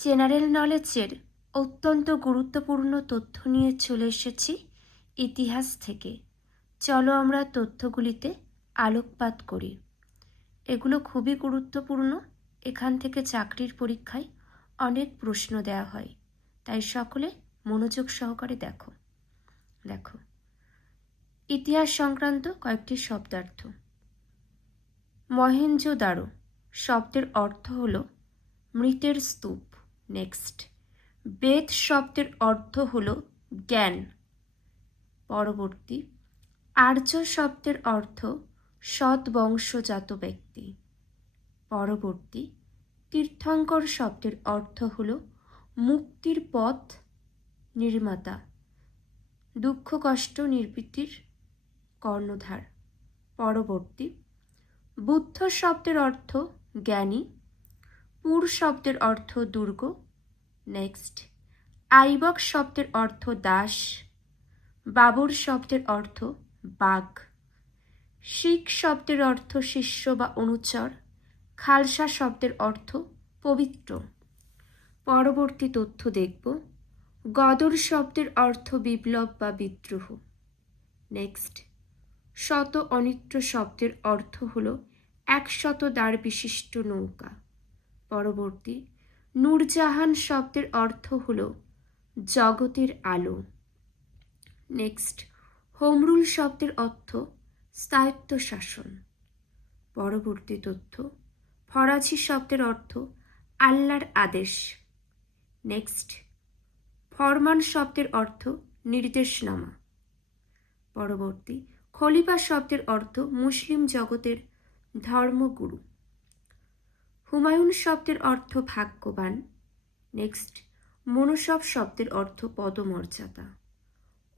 General নলেজের অত্যন্ত গুরুত্বপূর্ণ তথ্য নিয়ে চলে এসেছি ইতিহাস থেকে। চলো আমরা তথ্যগুলিতে আলোকপাত করি। এগুলো খুবই গুরুত্বপূর্ণ। এখান থেকে চাকরির পরীক্ষায় অনেক প্রশ্ন দেওয়া হয়, তাই সকলে মনোযোগ সহকারে দেখো। ইতিহাস সংক্রান্ত কয়েকটি শব্দার্থ। মহেঞ্জোদারো শব্দের অর্থ হল মৃতের স্তূপ। নেক্সট, বেদ শব্দের অর্থ হল জ্ঞান। পরবর্তী, আর্য শব্দের অর্থ সৎ বংশজাত ব্যক্তি। পরবর্তী, তীর্থঙ্কর শব্দের অর্থ হল মুক্তির পথ নির্মাতা, দুঃখ কষ্ট নিবৃত্তির কর্ণধার। পরবর্তী, বুদ্ধ শব্দের অর্থ জ্ঞানী। পুর শব্দের অর্থ দুর্গ। নেক্সট, আইবক শব্দের অর্থ দাস। বাবর শব্দের অর্থ বাঘ। শিখ শব্দের অর্থ শিষ্য বা অনুচর। খালসা শব্দের অর্থ পবিত্র। পরবর্তী তথ্য দেখব। গদর শব্দের অর্থ বিপ্লব বা বিদ্রোহ। নেক্সট, শত অনিত্র শব্দের অর্থ হল 100 দাঁড় বিশিষ্ট নৌকা। পরবর্তী, নূরজাহান শব্দের অর্থ হল জগতের আলো। নেক্সট, হোমরুল শব্দের অর্থ স্থায়িত্ব শাসন। পরবর্তী তথ্য, ফরাজি শব্দের অর্থ আল্লাহর আদেশ। নেক্সট, ফরমান শব্দের অর্থ নির্দেশনামা। পরবর্তী, খলিফা শব্দের অর্থ মুসলিম জগতের ধর্মগুরু। হুমায়ুন শব্দের অর্থ ভাগ্যবান। নেক্সট, মনসব শব্দের অর্থ পদমর্যাদা।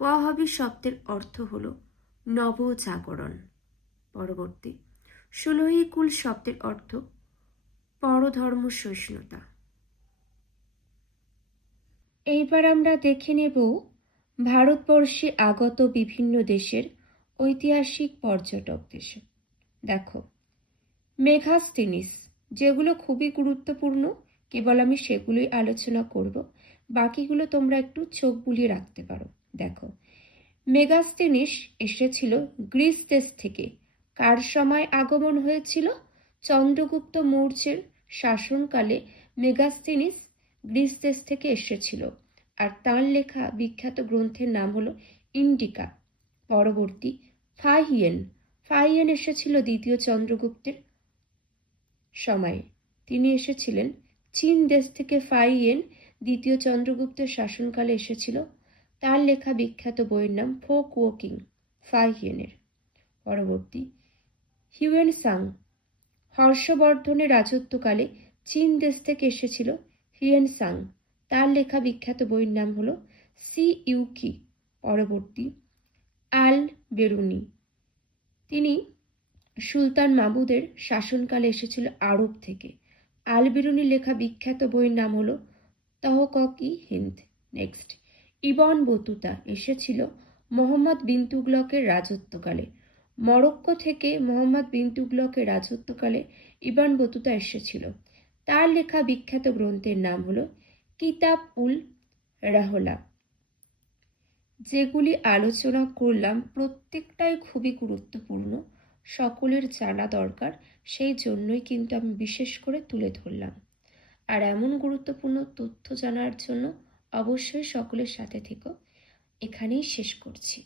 ওয়াহাবি শব্দের অর্থ হল নবজাগরণ। পরবর্তী, ষোলই কুল শব্দের অর্থ পরধর্ম সহিষ্ণুতা। এইবার আমরা দেখে নেব ভারতবর্ষে আগত বিভিন্ন দেশের ঐতিহাসিক পর্যটকদের। দেখো, মেগাস্তিনিস, যেগুলো খুবই গুরুত্বপূর্ণ, কেবল আমি সেগুলোই আলোচনা করব, বাকিগুলো তোমরা একটু চোখ বুলিয়ে রাখতে পারো। দেখো, মেগাস্তিনিস এসেছিল গ্রিস দেশ থেকে। কার সময় আগমন হয়েছিল? চন্দ্রগুপ্ত মৌর্যের শাসনকালে মেগাস্তিনিস গ্রিস দেশ থেকে এসেছিল, আর তাঁর লেখা বিখ্যাত গ্রন্থের নাম হলো ইন্ডিকা। পরবর্তী, ফাহিয়েন এসেছিল দ্বিতীয় চন্দ্রগুপ্তের সময়ে। তিনি এসেছিলেন চীন দেশ থেকে। ফাহিয়েন দ্বিতীয় চন্দ্রগুপ্তের শাসনকালে এসেছিল। তার লেখা বিখ্যাত বইয়ের নাম ফোক ওয়াকিং ফাহিয়েনের। পরবর্তী, হিউয়েনসাং হর্ষবর্ধনের রাজত্বকালে চীন দেশ থেকে এসেছিল হিউয়েনসাং। তার লেখা বিখ্যাত বইয়ের নাম হলো সি ইউকি। পরবর্তী, আল বেরুনি, তিনি সুলতান মাহমুদের শাসনকালে এসেছিল আরব থেকে। আল বেরুনি লেখা বিখ্যাত বইয়ের নাম হলো তহককি হিন্দ। নেক্সট, ইবন বতুতা এসেছিল মোহাম্মদ বিন তুগলকের রাজত্বকালে। মরক্কো থেকে মোহাম্মদ বিন তুগলকের রাজত্বকালে ইবন বতুতা এসেছিল। তার লেখা বিখ্যাত গ্রন্থের নাম হলো কিতাব উল রাহলা। যেগুলি আলোচনা করলাম প্রত্যেকটাই খুবই গুরুত্বপূর্ণ, সকলের জানা দরকার, সেই জন্যই কিন্তু আমি বিশেষ করে তুলে ধরলাম। আর এমন গুরুত্বপূর্ণ তথ্য জানার জন্য অবশ্যই সকলের সাথে থেকো। এখানেই শেষ করছি।